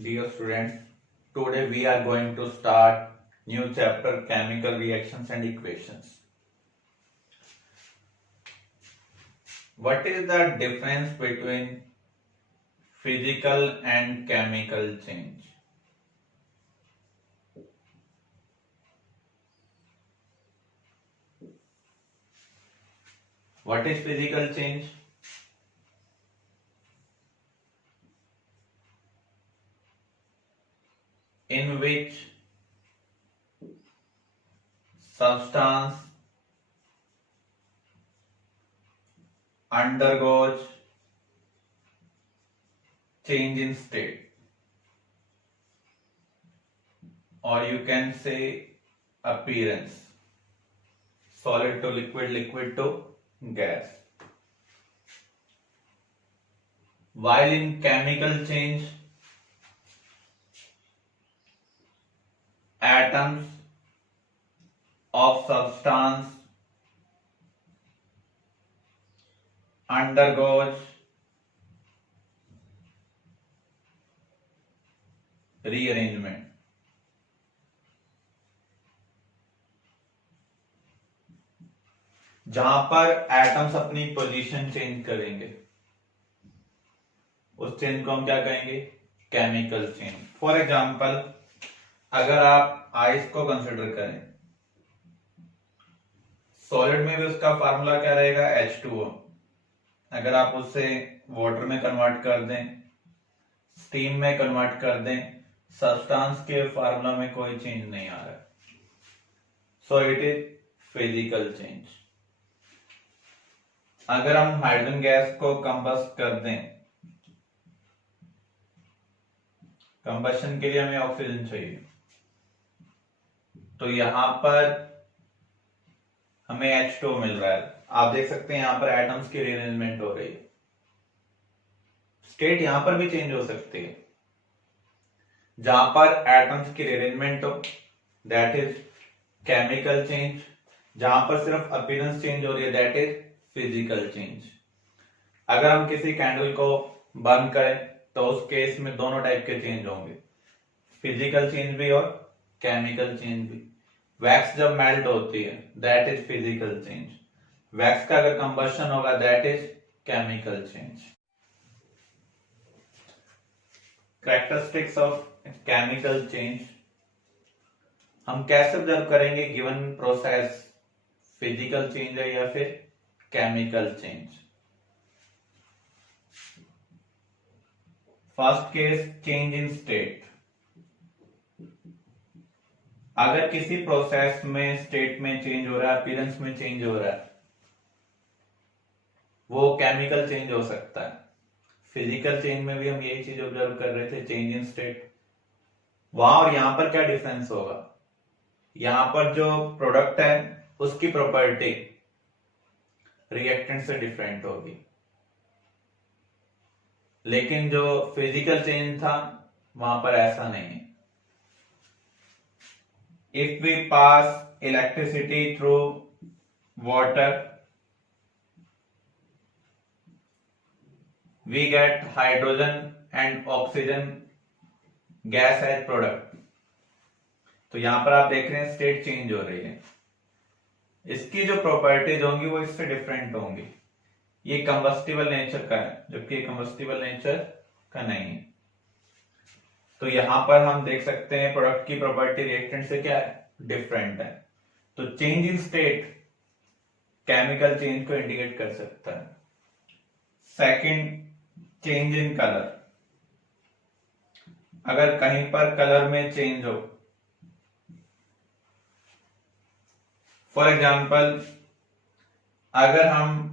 Dear students, today we are going to start new chapter chemical reactions and equations. What is the difference between physical and chemical change? What is physical change? In which substance undergoes change in state, or you can say appearance, solid to liquid, liquid to gas. While in chemical change, atoms of substance undergoes rearrangement. जहां पर atoms अपनी position change करेंगे उस change को हम क्या कहेंगे? Chemical change. For example, अगर आप आइस को कंसिडर करें, सॉलिड में भी उसका फार्मूला क्या रहेगा? H2O। अगर आप उसे वाटर में कन्वर्ट कर दें, स्टीम में कन्वर्ट कर दें, सब्सटेंस के फार्मूला में कोई चेंज नहीं आ रहा, so it is physical change. अगर हम हाइड्रोजन गैस को कंबस्ट कर दें, कंबशन के लिए हमें ऑक्सीजन चाहिए, तो यहां पर हमें H2O मिल रहा है। आप देख सकते हैं यहां पर एटम्स की रीअरेंजमेंट हो रही है। स्टेट यहां पर भी चेंज हो सकती है। जहां पर एटम्स की रीअरेंजमेंट हो, दैट इज केमिकल चेंज। जहां पर सिर्फ अपीयरेंस चेंज हो रही है, दैट इज फिजिकल चेंज। अगर हम किसी कैंडल को बर्न करें तो उस केस में दोनों टाइप के चेंज होंगे, फिजिकल चेंज भी और केमिकल चेंज भी। वैक्स जब मेल्ट होती है, that is physical change. Wax का अगर कंबशन होगा, that is chemical change. Characteristics of chemical change हम कैसे ऑब्जर्व करेंगे गिवन प्रोसेस, फिजिकल चेंज है या फिर chemical change? First case, change in state. अगर किसी प्रोसेस में स्टेट में चेंज हो रहा है, अपीयरेंस में चेंज हो रहा है, वो केमिकल चेंज हो सकता है। फिजिकल चेंज में भी हम यही चीज ऑब्जर्व कर रहे थे, चेंज इन स्टेट। वहां और यहां पर क्या डिफरेंस होगा? यहां पर जो प्रोडक्ट है उसकी प्रॉपर्टी रिएक्टेंट से डिफरेंट होगी, लेकिन जो फिजिकल चेंज था वहां पर ऐसा नहीं है। If we pass electricity through water, we get hydrogen and oxygen gas as product. तो यहां पर आप देख रहे हैं स्टेट चेंज हो रही है। इसकी जो प्रॉपर्टीज होंगी वो इससे डिफरेंट होंगी। ये कंबस्टिबल नेचर का है, जबकि कंबस्टिबल नेचर का नहीं है। तो यहां पर हम देख सकते हैं प्रोडक्ट की प्रॉपर्टी रिएक्टेंट से क्या है? डिफरेंट है। तो change in state chemical change को इंडिकेट कर सकता है। Second, change in colour. अगर कहीं पर कलर में चेंज हो, फॉर एग्जाम्पल, अगर हम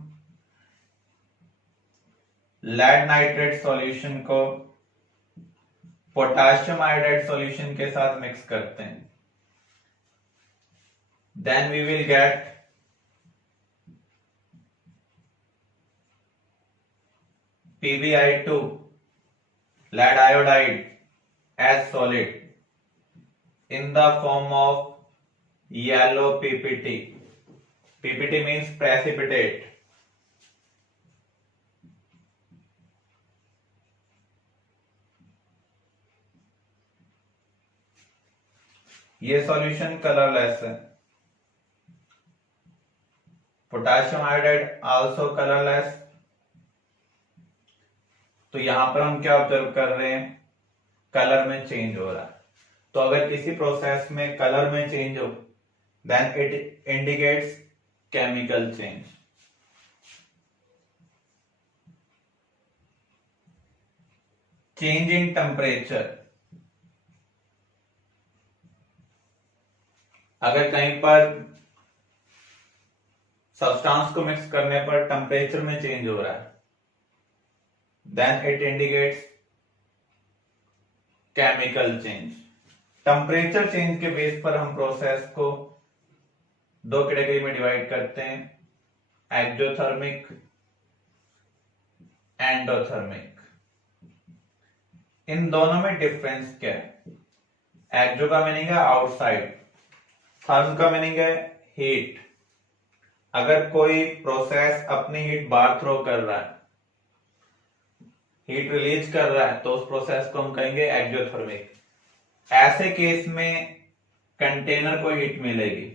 लेड नाइट्रेट सॉल्यूशन को पोटेशियम आयोडाइड सॉल्यूशन के साथ मिक्स करते हैं, then we will get PbI2 lead iodide as solid in the form of yellow PPT. PPT means precipitate. ये सॉल्यूशन कलरलेस है। Potassium iodide also colourless. तो यहां पर हम क्या ऑब्जर्व कर रहे हैं, कलर में चेंज हो रहा है। तो अगर किसी प्रोसेस में कलर में चेंज हो then it indicates chemical change. Change in temperature, अगर कहीं पर सब्सटेंस को मिक्स करने पर टेम्परेचर में चेंज हो रहा है then it indicates chemical change. Temperature change के बेस पर हम प्रोसेस को दो कैटेगरी में डिवाइड करते हैं, एक्सोथर्मिक, एंडोथर्मिक। इन दोनों में डिफरेंस क्या है? एक्सो का मीनिंग है आउटसाइड, थर्म का मीनिंग है हीट। अगर कोई प्रोसेस अपनी हीट बाहर थ्रो कर रहा है, हीट रिलीज कर रहा है, तो उस प्रोसेस को हम कहेंगे एक्सोथर्मिक। ऐसे केस में कंटेनर को हीट मिलेगी,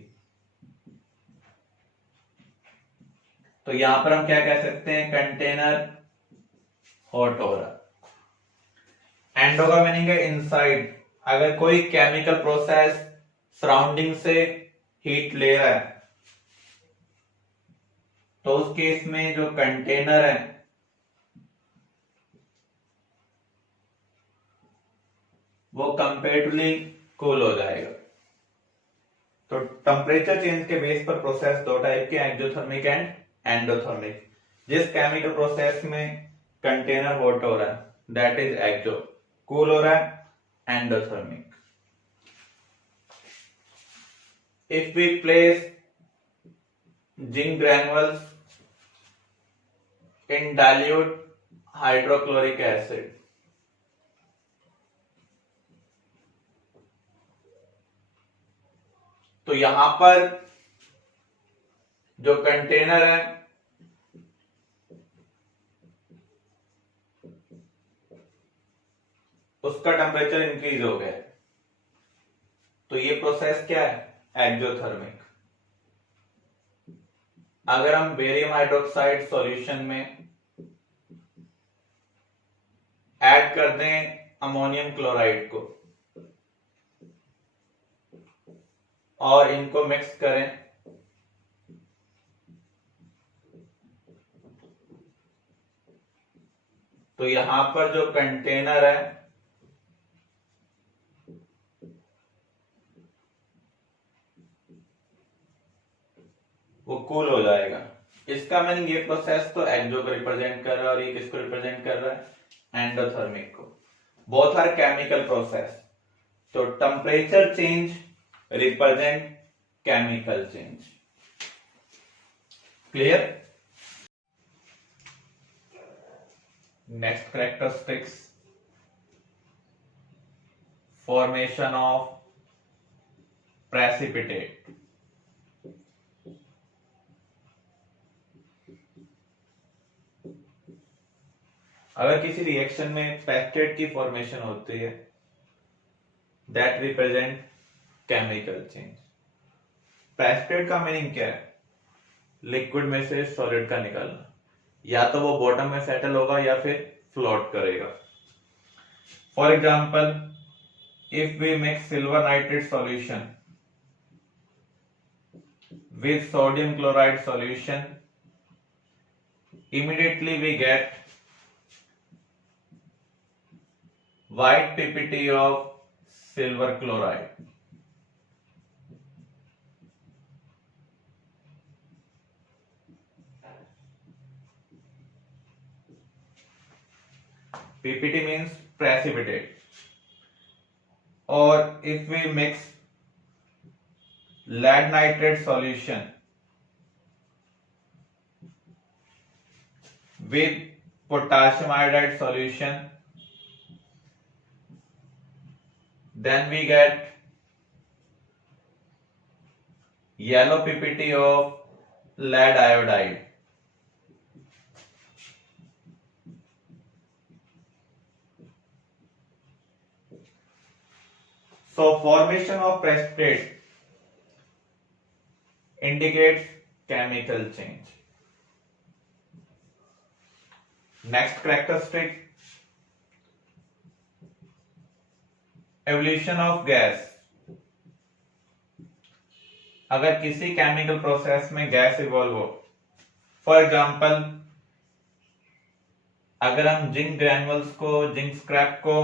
तो यहां पर हम क्या कह सकते हैं, कंटेनर हॉट हो रहा है। एंडो का मीनिंग है इनसाइड, अगर कोई केमिकल प्रोसेस सराउंडिंग से हीट ले रहा है तो उस केस में जो कंटेनर है वो कंपेरेटिवली कूल हो जाएगा। तो टेम्परेचर चेंज के बेस पर प्रोसेस दो टाइप के, एक्सोथर्मिक एंड एंडोथर्मिक। जिस केमिकल प्रोसेस में कंटेनर हॉट हो रहा है दैट इज एक्सो, कूल हो रहा है endothermic. If we place zinc granules in dilute hydrochloric acid, तो यहां पर जो कंटेनर है उसका टेम्परेचर इंक्रीज हो गया, तो ये प्रोसेस क्या है, एक्सोथर्मिक। अगर हम बेरियम हाइड्रोक्साइड सॉल्यूशन में ऐड कर दें अमोनियम क्लोराइड को और इनको मिक्स करें, तो यहां पर जो कंटेनर है वो कूल हो जाएगा। इसका मीनिंग ये प्रोसेस तो एक्सो को रिप्रेजेंट कर रहा है और ये किसको रिप्रेजेंट कर रहा है, एंडोथर्मिक को। बोथ आर केमिकल प्रोसेस, तो temperature change represent chemical change. Clear? Next characteristics, formation of precipitate. अगर किसी रिएक्शन में प्रेसिपिटेट की फॉर्मेशन होती है that represent chemical change. Precipitate का मीनिंग क्या है, लिक्विड में से सॉलिड का निकलना, या तो वो बॉटम में सेटल होगा या फिर फ्लोट करेगा। For example, if we mix silver nitrate solution with sodium chloride solution, immediately we get white PPT of silver chloride. PPT means precipitate. Or if we mix lead nitrate solution with potassium iodide solution, then we get yellow PPT of lead iodide. So formation of precipitate indicates chemical change. Next characteristic, evolution of gas. अगर किसी chemical process में gas evolve हो, for example अगर हम zinc ग्रैन्युल्स को, zinc scrap को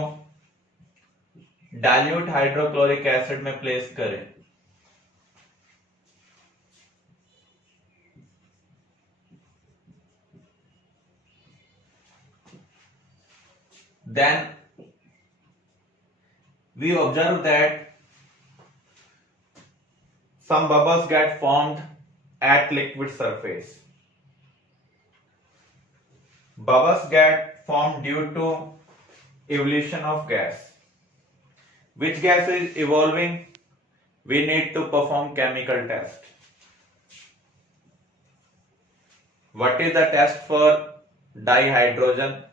dilute hydrochloric acid में place करें, then we observe that some bubbles get formed at liquid surface. Bubbles get formed due to evolution of gas. Which gas is evolving? We need to perform chemical test. What is the test for dihydrogen?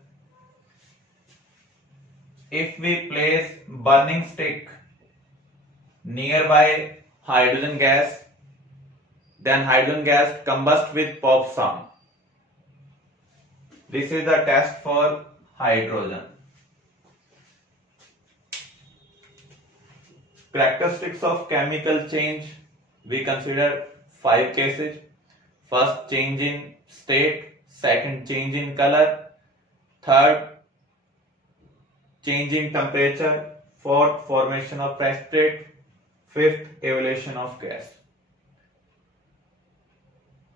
If we place burning stick nearby hydrogen gas, then hydrogen gas combusts with pop sound. This is the test for hydrogen. Characteristics of chemical change, we consider 5 cases. First, change in state. Second, change in color. Third, change in temperature. Fourth, formation of precipitate. Fifth, evolution of gas.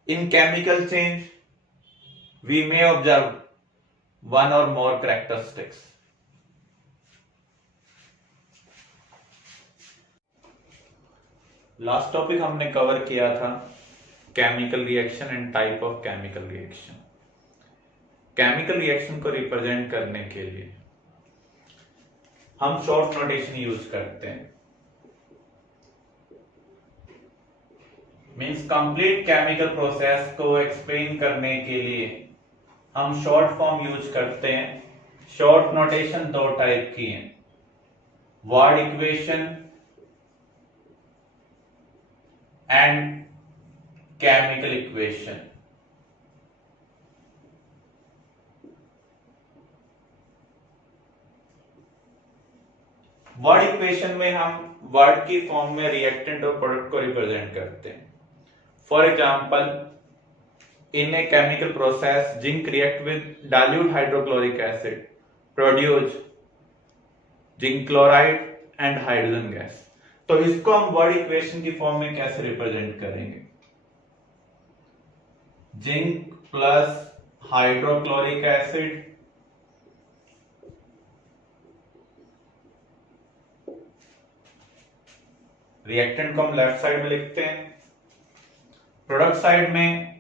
In chemical change, we may observe one or more characteristics. Last topic हमने cover किया था chemical reaction and type of chemical reaction. Chemical reaction को represent करने के लिए हम short notation use करते हैं। मींस कंप्लीट केमिकल प्रोसेस को एक्सप्लेन करने के लिए हम शॉर्ट फॉर्म यूज करते हैं। शॉर्ट नोटेशन 2 टाइप की हैं, word equation and chemical equation. Word equation में हम वर्ड की फॉर्म में रिएक्टेंट और प्रोडक्ट को रिप्रेजेंट करते हैं। For example, in a chemical process, zinc react with dilute hydrochloric acid, produce zinc chloride and hydrogen gas। तो इसको हम वर्ड इक्वेशन की फॉर्म में कैसे रिप्रेजेंट करेंगे? Zinc plus hydrochloric acid reactant को हम लेफ्ट साइड में लिखते हैं, प्रोडक्ट साइड में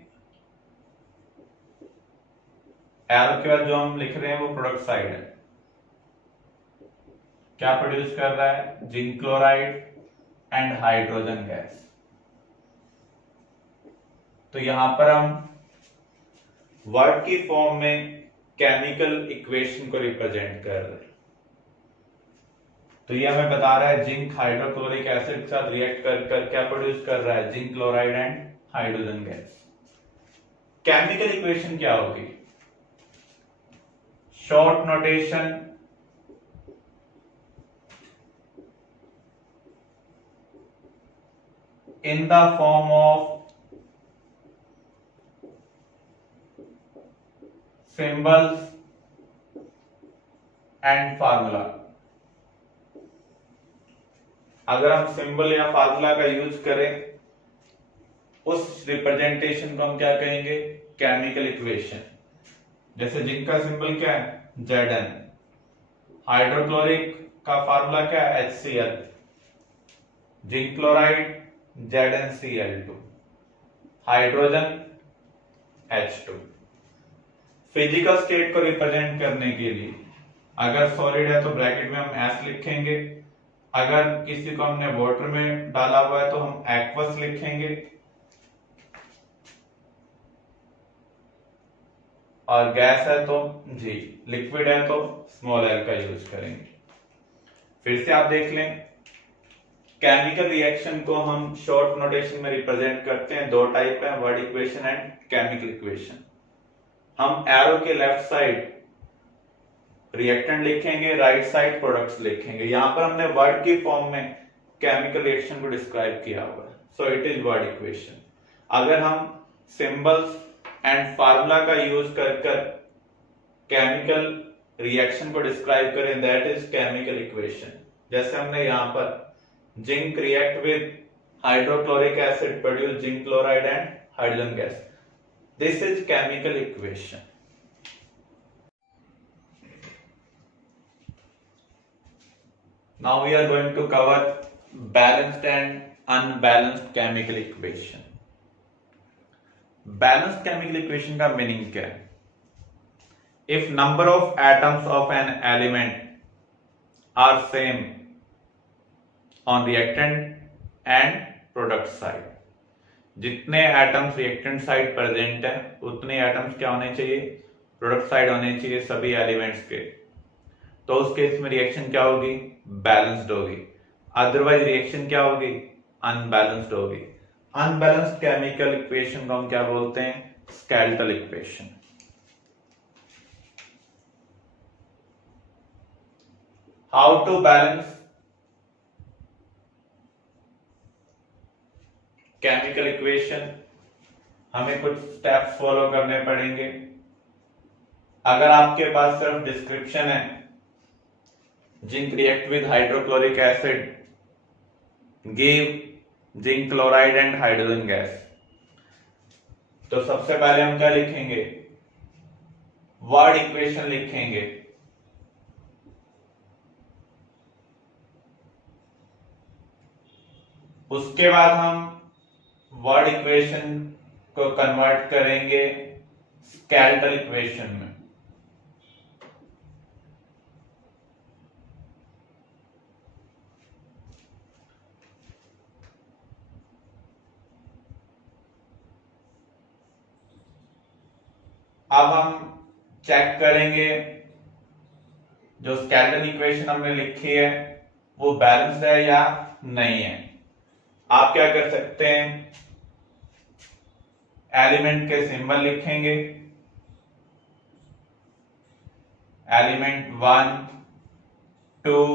एरो के बाद जो हम लिख रहे हैं वो प्रोडक्ट साइड है। क्या प्रोड्यूस कर रहा है? Zinc chloride and hydrogen gas. तो यहां पर हम वर्ड की फॉर्म में केमिकल इक्वेशन को रिप्रेजेंट कर रहे हैं। तो ये हमें बता रहा है जिंक हाइड्रोक्लोरिक एसिड के साथ रिएक्ट कर क्या प्रोड्यूस कर रहा है? Zinc chloride and hydrogen gas. Chemical equation क्या होगी? Short notation in the form of symbols and formula। अगर हम सिंबल या फार्मूला का यूज करें, उस रिप्रेजेंटेशन को हम क्या कहेंगे? Chemical equation. जैसे जिंक का सिंबल क्या है? Zn। हाइड्रोक्लोरिक का फार्मूला क्या है? HCl। Zinc chloride ZnCl2। Hydrogen H2। Physical state को रिप्रेजेंट करने के लिए अगर सॉलिड है तो ब्रैकेट में हम S लिखेंगे, अगर किसी को हमने वाटर में डाला हुआ है तो हम एक्वस लिखेंगे, और गैस है तो G, लिक्विड है तो स्मॉल l का यूज करेंगे। फिर से आप देख लें, केमिकल रिएक्शन को हम शॉर्ट नोटेशन में रिप्रेजेंट करते हैं, दो टाइप है, word equation and chemical equation. हम एरो के लेफ्ट साइड रिएक्टेंट लिखेंगे, राइट साइड प्रोडक्ट्स लिखेंगे। यहां पर हमने वर्ड की फॉर्म में केमिकल रिएक्शन को डिस्क्राइब किया हुआ है, so it is word equation. अगर हम सिंबल्स एंड फार्मूला का यूज कर केमिकल रिएक्शन को डिस्क्राइब करें, दैट इज केमिकल इक्वेशन। जैसे हमने यहां पर zinc react with hydrochloric acid produce zinc chloride and hydrogen gas, this is chemical equation. Now we are going to cover balanced and unbalanced chemical equation. Balanced chemical equation का meaning क्या है? If number of atoms of an element are same on reactant and product side, जितने atoms reactant side present है उतने atoms क्या होने चाहिए, product side होने चाहिए सभी एलिमेंट्स के। तो उस केस में रिएक्शन क्या होगी, बैलेंस्ड होगी। अदरवाइज रिएक्शन क्या होगी, अनबैलेंस्ड होगी। अनबैलेंस्ड केमिकल इक्वेशन को हम क्या बोलते हैं, skeletal equation. How to balance chemical equation, हमें कुछ स्टेप्स फॉलो करने पड़ेंगे। अगर आपके पास सिर्फ डिस्क्रिप्शन है, zinc react with hydrochloric acid give zinc chloride and hydrogen gas, तो सबसे पहले हम क्या लिखेंगे, वर्ड इक्वेशन लिखेंगे। उसके बाद हम वर्ड इक्वेशन को कन्वर्ट करेंगे स्केलेटल इक्वेशन में। अब हम चेक करेंगे जो स्केलेटल इक्वेशन हमने लिखी है वो बैलेंस्ड है या नहीं है। आप क्या कर सकते हैं, एलिमेंट के सिंबल लिखेंगे, एलिमेंट 1 2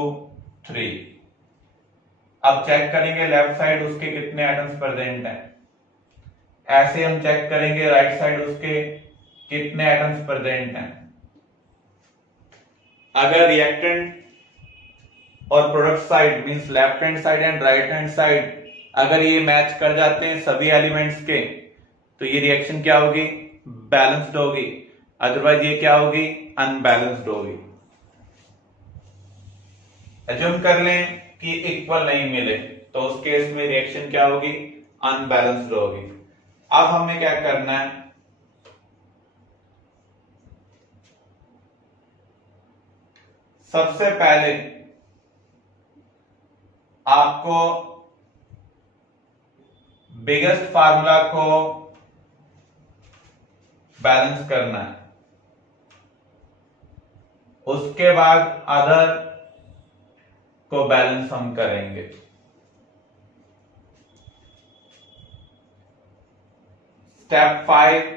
3। अब चेक करेंगे लेफ्ट साइड उसके कितने एटम्स प्रेजेंट हैं, ऐसे हम चेक करेंगे राइट साइड उसके कितने एटम्स प्रेजेंट हैं। अगर रिएक्टेंट और product side means left hand side and right hand side अगर ये मैच कर जाते हैं सभी एलिमेंट्स के, तो ये रिएक्शन क्या होगी, बैलेंस्ड होगी। अदरवाइज ये क्या होगी, अनबैलेंस्ड होगी। एज्यूम कर लें कि इक्वल नहीं मिले, तो उस केस में रिएक्शन क्या होगी, अनबैलेंस्ड होगी। अब हमें क्या करना है, सबसे पहले आपको बिगेस्ट फार्मूला को बैलेंस करना है, उसके बाद अदर को बैलेंस हम करेंगे। स्टेप 5,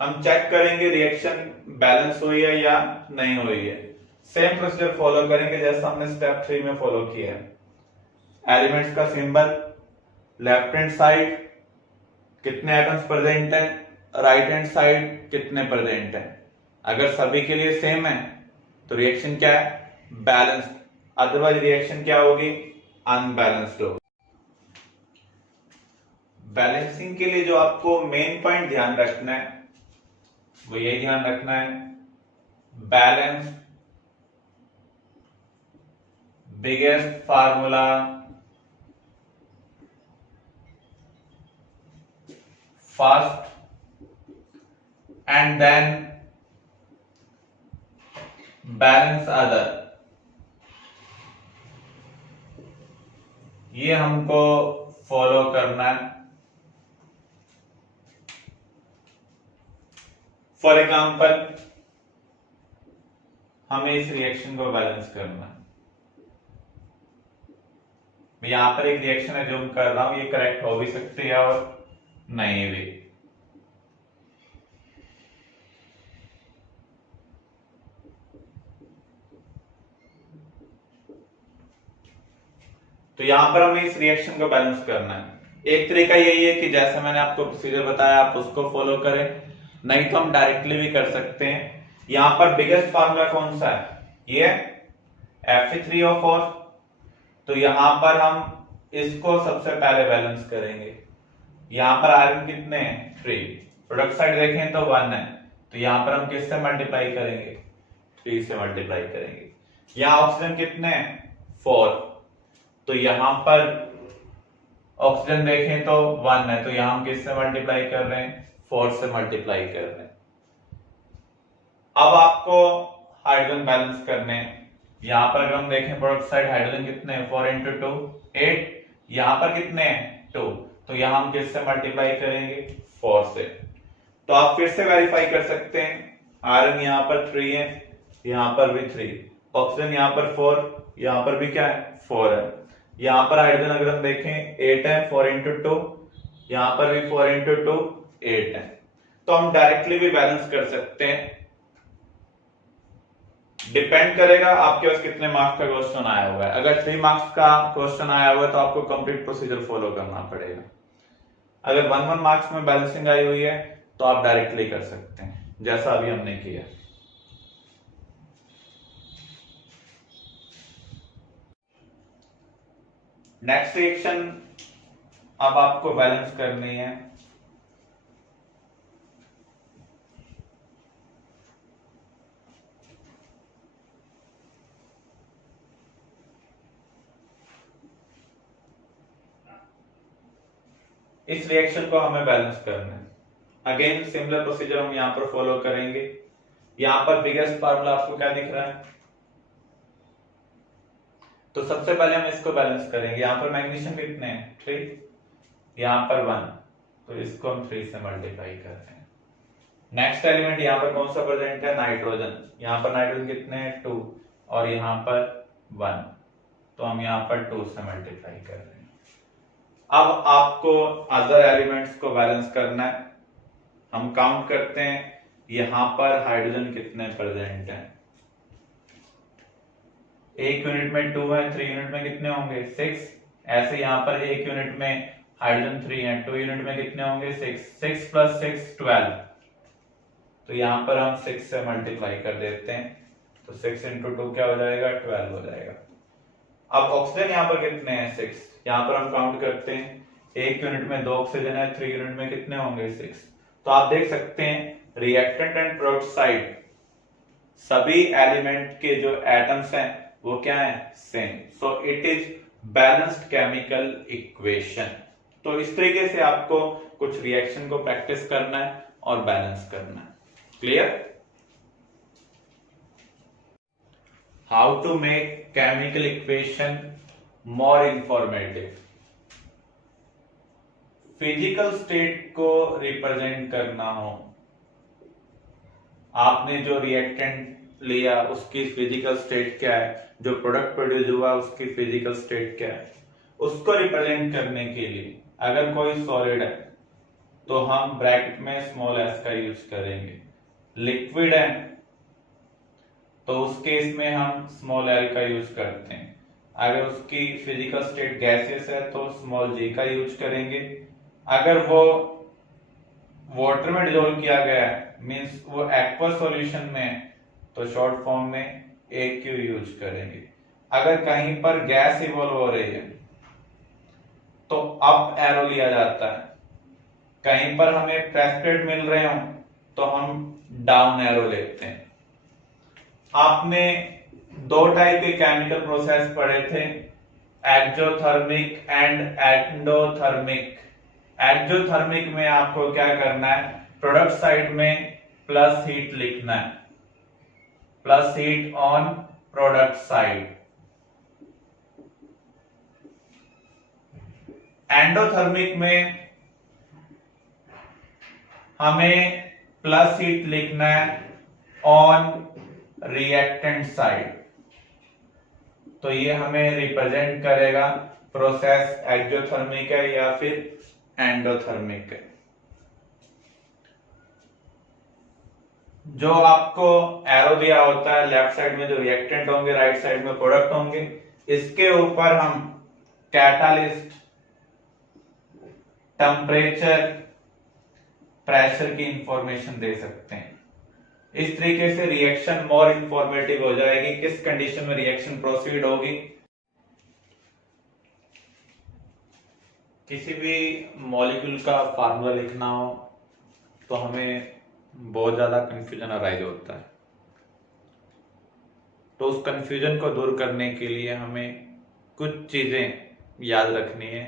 हम चेक करेंगे रिएक्शन बैलेंस हुई है या नहीं हुई है। सेम प्रोसीजर फॉलो करेंगे जैसा हमने स्टेप 3 में फॉलो किया है। एलिमेंट्स का सिंबल, लेफ्ट हैंड साइड कितने एटम्स प्रेजेंट हैं, राइट हैंड साइड कितने प्रेजेंट हैं। अगर सभी के लिए सेम है तो रिएक्शन क्या है, बैलेंस्ड। अदरवाइज रिएक्शन क्या होगी, अनबैलेंस्ड होगी। बैलेंसिंग के लिए जो आपको मेन पॉइंट ध्यान रखना है वो यही ध्यान रखना है, balance biggest formula first and then balance other, ये हमको फॉलो करना है। फॉर एग्जाम्पल हमें इस रिएक्शन को बैलेंस करना है। यहां पर एक रिएक्शन है जो मैं कर रहा हूं, ये करेक्ट हो भी सकती है और नहीं भी। तो यहां पर हमें इस रिएक्शन को बैलेंस करना है। एक तरीका यही है कि जैसे मैंने आपको प्रोसीजर बताया आप उसको फॉलो करें, नहीं तो हम डायरेक्टली भी कर सकते हैं। यहां पर बिगेस्ट फार्मूला कौन सा है, ये Fe3O4। तो यहां पर हम इसको सबसे पहले बैलेंस करेंगे। यहां पर आयरन कितने हैं, 3। प्रोडक्ट साइड देखें तो 1 है, तो यहां पर हम किससे मल्टीप्लाई करेंगे, 3 से मल्टीप्लाई करेंगे। यहां ऑक्सीजन कितने हैं, 4। तो यहां पर ऑक्सीजन देखें तो 1 है, तो यहां हम किससे मल्टीप्लाई कर रहे हैं, 4 से मल्टीप्लाई कर रहे हैं। अब आपको हाइड्रोजन बैलेंस करने हैं। यहां पर अगर हम देखें प्रोडक्ट साइड हाइड्रोजन कितने हैं, 4 इंटू 2 8। यहां पर कितने हैं, 2। तो यहां हम किससे मल्टीप्लाई करेंगे, 4 से। तो आप फिर से वेरीफाई कर सकते हैं, आयरन यहां पर 3 है, यहां पर भी 3, ऑक्सीजन यहां पर 4, यहां पर भी क्या है, 4 है। यहां पर हाइड्रोजन अगर हम देखें 8 है, 4 इंटू 2, यहां पर भी 4 इंटू 2 8 है। तो हम डायरेक्टली भी बैलेंस कर सकते हैं, डिपेंड करेगा आपके पास कितने मार्क्स का क्वेश्चन आया हुआ है। अगर 3 मार्क्स का क्वेश्चन आया हुआ है तो आपको कंप्लीट प्रोसीजर फॉलो करना पड़ेगा। अगर 1 मार्क्स में बैलेंसिंग आई हुई है तो आप डायरेक्टली कर सकते हैं, जैसा अभी हमने किया। नेक्स्ट रिएक्शन अब आपको बैलेंस करनी है। इस रिएक्शन को हमें बैलेंस करना है। अगेन सिमिलर प्रोसीजर हम यहां पर फॉलो करेंगे। यहां पर बिगेस्ट फार्मूला आपको क्या दिख रहा है, तो सबसे पहले हम इसको बैलेंस करेंगे। यहां पर मैग्नीशियम कितने हैं, 3, यहां पर 1, तो इसको हम 3 से मल्टीप्लाई करते हैं। नेक्स्ट एलिमेंट यहां पर कौन सा प्रेजेंट है, नाइट्रोजन। यहां पर नाइट्रोजन कितने हैं, 2, और यहां पर 1, तो हम यहां पर 2 से मल्टीप्लाई कर रहे हैं। अब आपको अदर एलिमेंट्स को बैलेंस करना है। हम काउंट करते हैं, यहां पर हाइड्रोजन कितने प्रेजेंट हैं, एक यूनिट में 2 है, 3 यूनिट में कितने होंगे, 6। ऐसे यहां पर एक यूनिट में हाइड्रोजन 3 है, 2 यूनिट में कितने होंगे, 6। 6 प्लस 6 12। तो यहां पर हम 6 से मल्टीप्लाई कर देते हैं, तो 6 इंटू 2 क्या हो जाएगा, 12 हो जाएगा। अब ऑक्सीजन यहां पर कितने हैं, 6। यहां पर हम काउंट करते हैं, एक यूनिट में 2 ऑक्सीजन है, 3 यूनिट में कितने होंगे, 6। तो आप देख सकते हैं रिएक्टेंट एंड प्रोडक्ट साइड सभी एलिमेंट के जो एटम्स हैं वो क्या है, same. So it is balanced chemical equation. तो इस तरीके से आपको कुछ रिएक्शन को प्रैक्टिस करना है और बैलेंस करना है। Clear. How to make chemical equation more informative. Physical state को रिप्रेजेंट करना हो, आपने जो रिएक्टेंट लिया उसकी फिजिकल स्टेट क्या है, जो प्रोडक्ट प्रोड्यूस हुआ उसकी फिजिकल स्टेट क्या है, उसको रिप्रेजेंट करने के लिए अगर कोई सॉलिड है तो हम ब्रैकेट में स्मॉल s का यूज करेंगे। लिक्विड है तो उस केस में हम स्मॉल l का यूज करते हैं। अगर उसकी फिजिकल स्टेट गैसियस है तो स्मॉल g का यूज करेंगे। अगर वो वाटर में डिसॉल्व किया गया है मींस वो एक्वा सॉल्यूशन में, तो शॉर्ट फॉर्म में AQ यूज करेंगे। अगर कहीं पर गैस इवॉल्व हो रही है तो अप एरो लिया जाता है, कहीं पर हमें प्रेसिपिटेट मिल रहे हो तो हम डाउन एरो लेते हैं। आपने 2 टाइप के केमिकल प्रोसेस पढ़े थे, एक्सोथर्मिक एंड एंडोथर्मिक। एक्सोथर्मिक में आपको क्या करना है, प्रोडक्ट साइड में प्लस हीट लिखना है, plus heat on product side. Endothermic में हमें प्लस हीट लिखना है ऑन रिएक्टेंट साइड, तो ये हमें रिप्रेजेंट करेगा प्रोसेस एक्सोथर्मिक है या फिर एंडोथर्मिक है। जो आपको एरो दिया होता है लेफ्ट साइड में जो रिएक्टेंट होंगे, राइट साइड में प्रोडक्ट होंगे, इसके ऊपर हम कैटालिस्ट, टेम्परेचर, प्रेशर की इंफॉर्मेशन दे सकते हैं। इस तरीके से रिएक्शन मोर इंफॉर्मेटिव हो जाएगी, किस कंडीशन में रिएक्शन प्रोसीड होगी। किसी भी मॉलिक्यूल का फार्मूला लिखना हो तो हमें बहुत ज्यादा कंफ्यूजन अराइज होता है, तो उस कंफ्यूजन को दूर करने के लिए हमें कुछ चीजें याद रखनी है,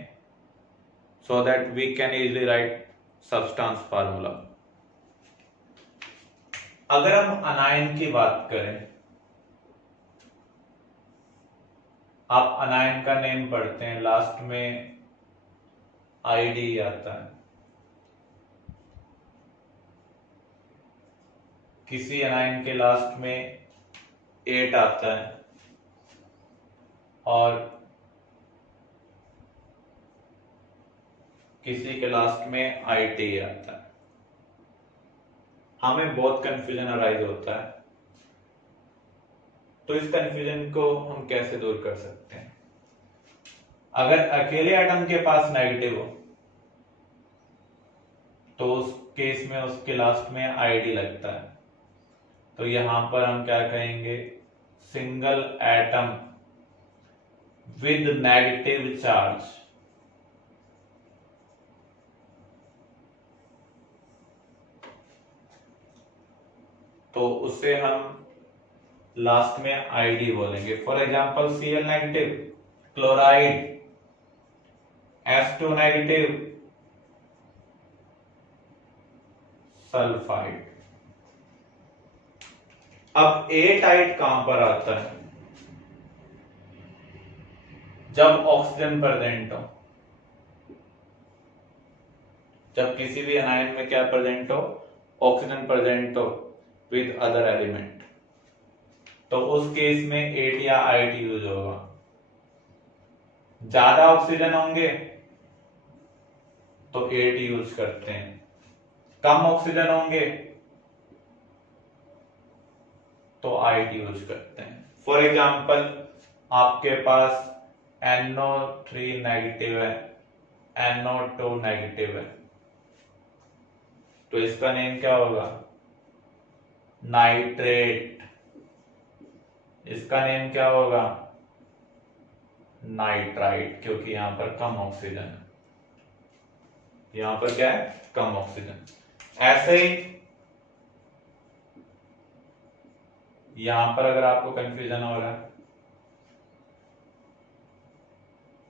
so that we can easily write substance formula. अगर हम अनायन की बात करें, आप अनायन का नेम पढ़ते हैं, लास्ट में आईडी आता है। किसी अनायन के लास्ट में 8 आता है और किसी के लास्ट में आईटी आता है। हमें बहुत कंफ्यूजन अराइज होता है, तो इस कंफ्यूजन को हम कैसे दूर कर सकते हैं? अगर अकेले एटम के पास नेगेटिव हो तो उस केस में उसके लास्ट में आईडी लगता है, तो यहां पर हम क्या कहेंगे? Single atom with negative charge. तो उससे हम लास्ट में आईडी बोलेंगे। For example Cl negative, chloride, H2 negative, sulphide. अब ए टाइट कहां पर आता है? जब ऑक्सीजन प्रेजेंट हो, जब किसी भी अनायन में क्या प्रेजेंट हो? ऑक्सीजन प्रेजेंट हो विद अदर एलिमेंट, तो उस केस में 8 या 8 यूज होगा। ज्यादा ऑक्सीजन होंगे तो 8 यूज करते हैं, कम ऑक्सीजन होंगे तो 8 यूज करते हैं। फॉर एग्जांपल आपके पास NO3 नेगेटिव है, NO2 नेगेटिव है, तो इसका नेम क्या होगा? नाइट्रेट। इसका नेम क्या होगा? नाइट्राइट, क्योंकि यहां पर कम ऑक्सीजन है। यहां पर क्या है? कम ऑक्सीजन। ऐसे ही यहां पर अगर आपको कंफ्यूजन हो रहा है,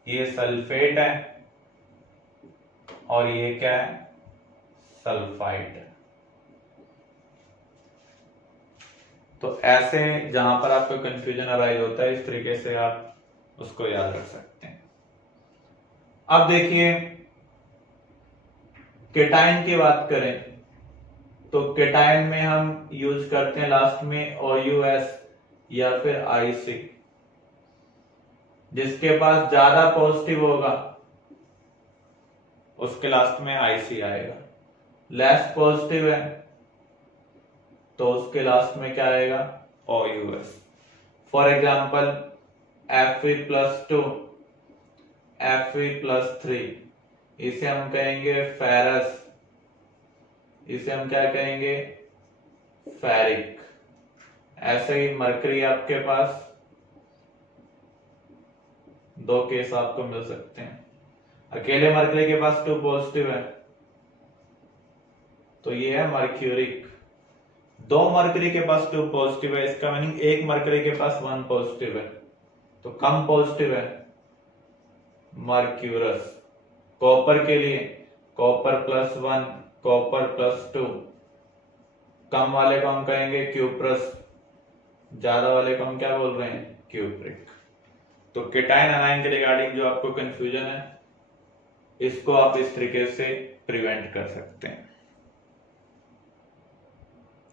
ये सल्फेट है और ये क्या है? सल्फाइड है। तो ऐसे जहां पर आपको कंफ्यूजन अराइज होता है, इस तरीके से आप उसको याद रख सकते हैं। अब देखिए केटाइन की बात करें तो केटाइन में हम यूज करते हैं लास्ट में OUS या फिर IC। जिसके पास ज्यादा पॉजिटिव होगा उसके लास्ट में IC आएगा। लेस पॉजिटिव है तो उसके लास्ट में क्या आएगा? OUS। For example Fe+2, Fe+3, इसे हम कहेंगे फेरस, इसे हम क्या कहेंगे? फेरिक। ऐसे ही मरकरी आपके पास दो केस आपको मिल सकते हैं। अकेले मरकरी के पास 2 पॉजिटिव है तो ये है मर्क्यूरिक। 2 मरकरी के पास 2 पॉजिटिव है, इसका मीनिंग एक मरकरी के पास 1 पॉजिटिव है, तो कम पॉजिटिव है मर्क्यूरस। कॉपर के लिए Copper+1, Copper+2, कम वाले को हम कहेंगे क्यूप्रस, ज्यादा वाले को हम क्या बोल रहे हैं? क्यूप्रिक। तो केटाइन अनायन के रिगार्डिंग जो आपको कंफ्यूजन है, इसको आप इस तरीके से प्रिवेंट कर सकते हैं।